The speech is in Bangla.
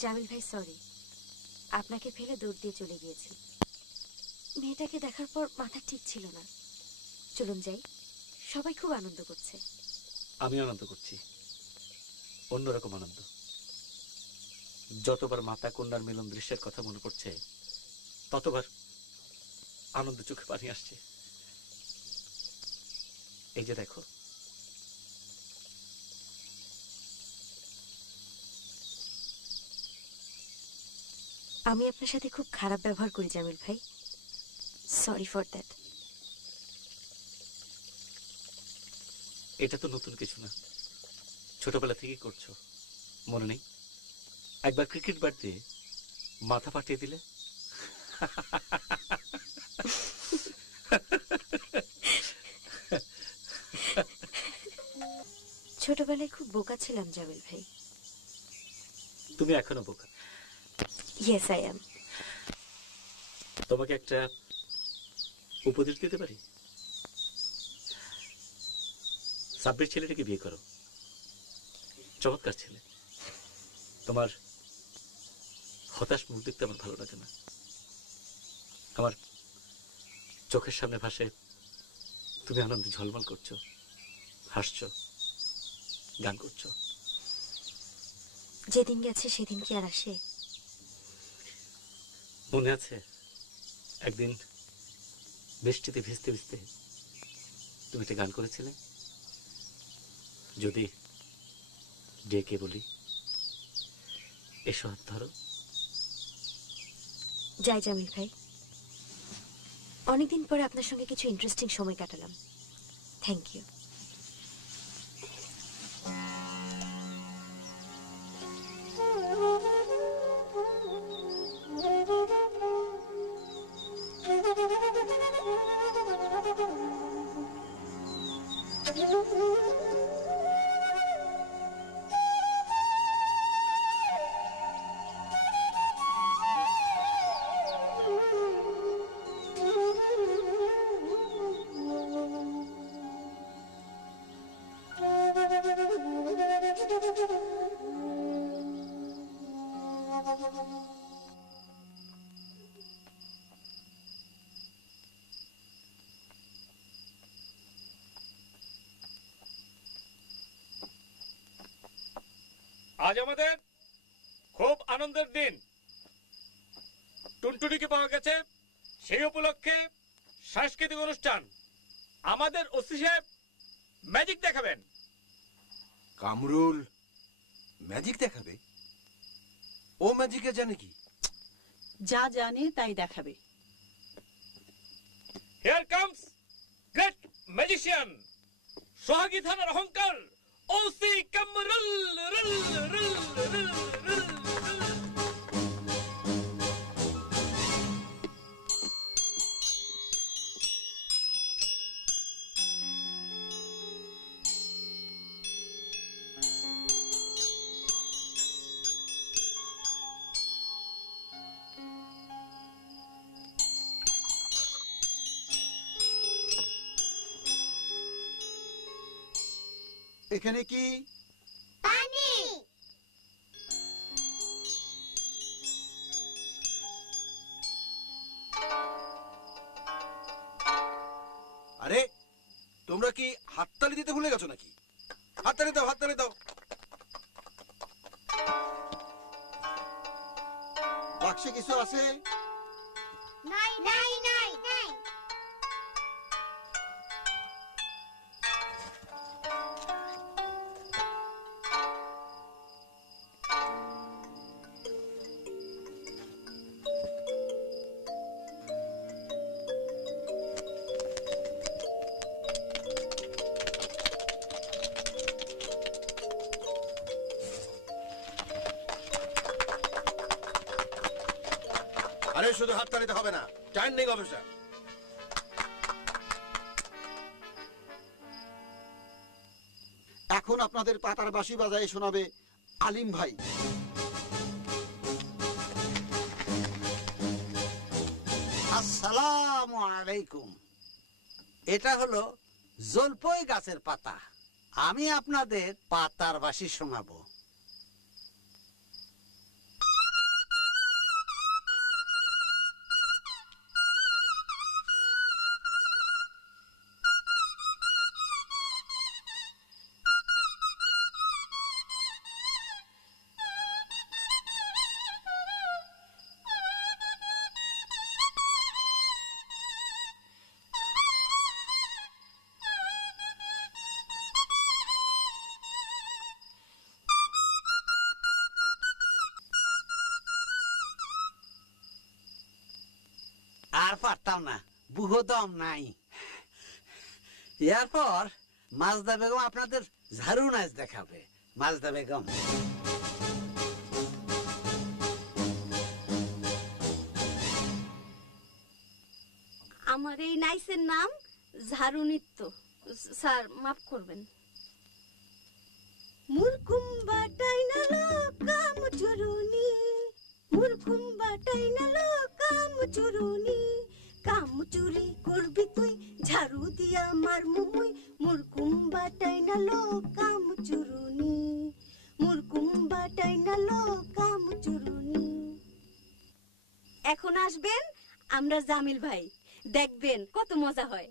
জামিল ভাই সরি, আপনাকে ফেলে দৌড় দিয়ে চলে গিয়েছি। মেয়েটাকে দেখার পর মাথা ঠিক ছিল না। চলুন যাই, সবাই খুব আনন্দ করছে। আমি আনন্দ করছি, অন্যরকম আনন্দ। যতবার মাতা কন্যার মিলন দৃশ্যের কথা মনে পড়ছে ততবার আনন্দ চোখে পানি আসছে। এই যে দেখো, আমি আপনার সাথে খুব খারাপ ব্যবহার করি জামিল ভাই, সরি ফর দ্যাট। এটা তো নতুন কিছু না, ছোটবেলা থেকেই করছো, মনে নেই? একবার ক্রিকেট ব্যাট দিয়ে মাথা ফাটিয়ে দিলে। ছোটবেলায় খুব বোকা ছিলাম জামিল ভাই। তুমি এখনো বোকা। Yes I am. তোমাকে একটা উপদেশ দিতে পারি? সাব্বির ছেলেটাকে বিয়ে করো, চমৎকার ছেলে। তোমার হতাশ মুখ দেখতে আমার ভালো লাগে না। আমার চোখের সামনে ভাসে তুমি আনন্দে ঝলমল করছো, হাসছো, গান করছো। যেদিন গেছে সেদিন কি আর আসে? মনে আছে একদিন বৃষ্টিতে ভিজতে ভিজতে তুমি একটা গান করেছিলে? যদি ডেকে বলি এসো হাত ধরো। যাই জামিল ভাই, অনেকদিন পরে আপনার সঙ্গে কিছু ইন্টারেস্টিং সময় কাটালাম। Thank you. আজ আমাদের খুব আনন্দের দিন। টুনটুনিকে পাওয়া গেছে, সেই উপলক্ষে সাংস্কৃতিক অনুষ্ঠান। আমাদের ওসি সাহেব ম্যাজিক দেখাবেন। কামরুল ম্যাজিক দেখাবে? ও ম্যাজিকে জানে কি? যা জানে তাই দেখাবে। হিয়ার কামস গ্রেট ম্যাজিশিয়ান, সোহাগী থানার অহংকার, ওসি কামরুল। এখানে কি পানি? আরে তোমরা কি হাততালি দিতে ভুলে গেছো নাকি? হাততালি দাও, হাততালি দাও। বাক্সে কিছু আছে? নাই নাই নাই নাই। আরে শুধু হাততালিতে হবে না, স্ট্যান্ডিং অফিসার। এখন আপনাদের পাতার বাঁশি বাজায় শোনাবে আলিম ভাই। আসসালামু আলাইকুম। এটা হলো জলপই গাছের পাতা। আমি আপনাদের পাতার বাঁশি শোনাবো। আর পারতাম না, বুহো দম নাই। এরপর মাজদা বেগম আপনাদের ঝাড়ু নাচ দেখাবে। মাজদা বেগম, আমার এই নাইসের নাম ঝাড়ু নৃত্য। স্যার মাফ করবেন। মুরকুম্বা টাইনালো কাম চুরুনি, মুরকুম্বা টাইনালো কাম চুরুনি, কাম চুরি করবি তুই ঝাড়ু দিয়া মার মুই, মুরকুম্বা টাইনালো কাম চুরুনি, মুরকুম্বা টাইনালো কাম চুরুনি। এখন আসবেন আমরা জামিল ভাই, দেখবেন কত মজা হয়।